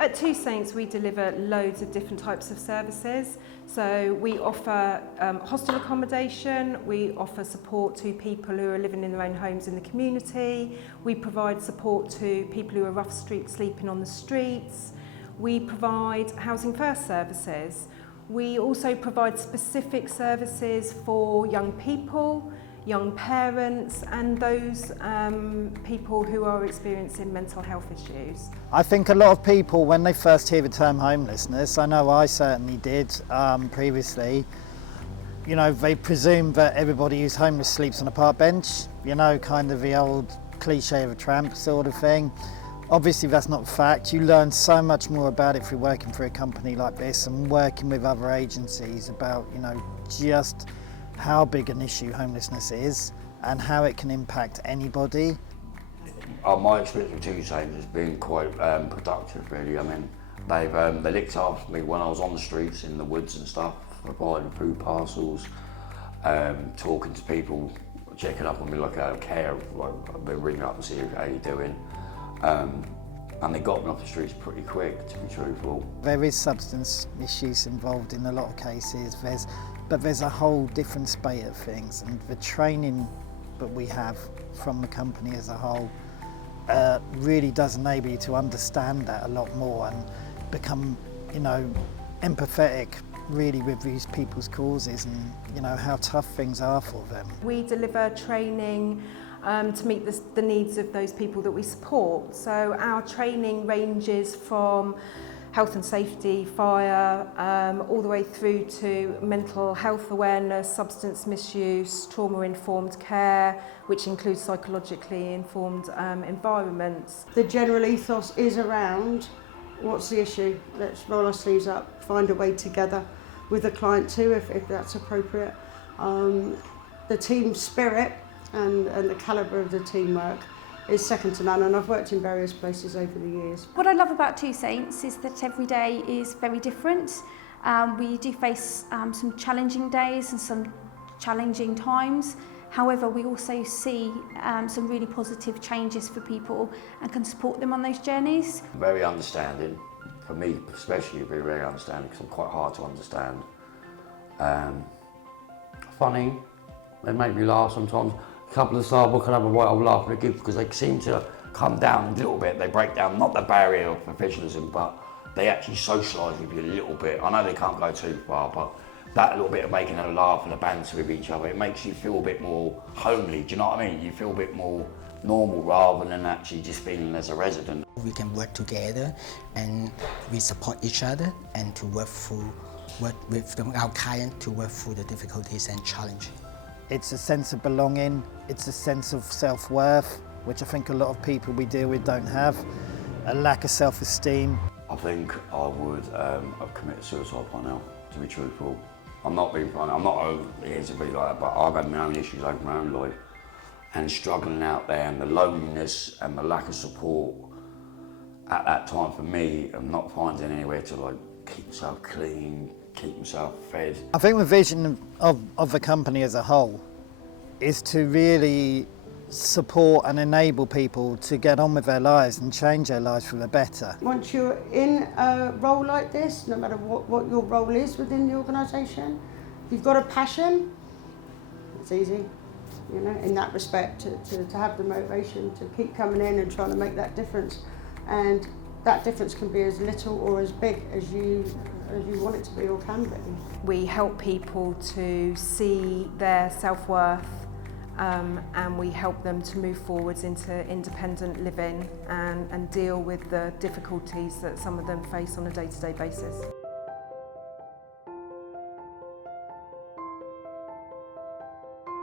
At Two Saints we deliver loads of different types of services. So we offer hostel accommodation, we offer support to people who are living in their own homes in the community, we provide support to people who are rough street sleeping on the streets, we provide housing first services. We also provide specific services for young people, young parents and those people who are experiencing mental health issues. I think a lot of people, when they first hear the term homelessness, I know I certainly did previously, you know, they presume that everybody who's homeless sleeps on a park bench, you know, kind of the old cliche of a tramp sort of thing. Obviously that's not the fact. You learn so much more about it through working for a company like this and working with other agencies about, you know, just how big an issue homelessness is and how it can impact anybody. My experience with Two Saints has been quite productive really. I mean, they looked after me when I was on the streets in the woods and stuff, providing food parcels, talking to people, checking up on me like out of care, like they ring up and see how you're doing. And they got me off the streets pretty quick, to be truthful. There is substance misuse involved in a lot of cases, but there's a whole different spate of things, and the training that we have from the company as a whole really does enable you to understand that a lot more and become, you know, empathetic really with these people's causes and, you know, how tough things are for them. We deliver training to meet the needs of those people that we support. So our training ranges from health and safety, fire, all the way through to mental health awareness, substance misuse, trauma-informed care, which includes psychologically informed environments. The general ethos is around what's the issue, let's roll our sleeves up, find a way together with the client too if that's appropriate. The team spirit and the calibre of the teamwork is second to none, and I've worked in various places over the years. What I love about Two Saints is that every day is very different. We do face some challenging days and some challenging times. However, we also see some really positive changes for people and can support them on those journeys. Very understanding, for me especially, very understanding because I'm quite hard to understand. Funny, they make me laugh sometimes. A couple of staff will kind of have a right old laugh and a giggle because they seem to come down a little bit. They break down, not the barrier of professionalism, but they actually socialise with you a little bit. I know they can't go too far, but that little bit of making a laugh and a banter with each other, it makes you feel a bit more homely, do you know what I mean? You feel a bit more normal rather than actually just feeling as a resident. We can work together and we support each other and to work with our client to work through the difficulties and challenge. It's a sense of belonging, it's a sense of self-worth, which I think a lot of people we deal with don't have, a lack of self-esteem. I think I would have committed suicide by now, to be truthful. I'm not being funny, I'm not here to be like that, but I've had my own issues over my own life. And struggling out there and the loneliness and the lack of support at that time for me, and not finding anywhere to like keep myself clean, keep myself fed. I think the vision of the company as a whole is to really support and enable people to get on with their lives and change their lives for the better. Once you're in a role like this, no matter what your role is within the organisation, if you've got a passion, it's easy, you know, in that respect, to have the motivation to keep coming in and trying to make that difference. And that difference can be as little or as big as you want it to be or can be. We help people to see their self-worth and we help them to move forwards into independent living and deal with the difficulties that some of them face on a day-to-day basis.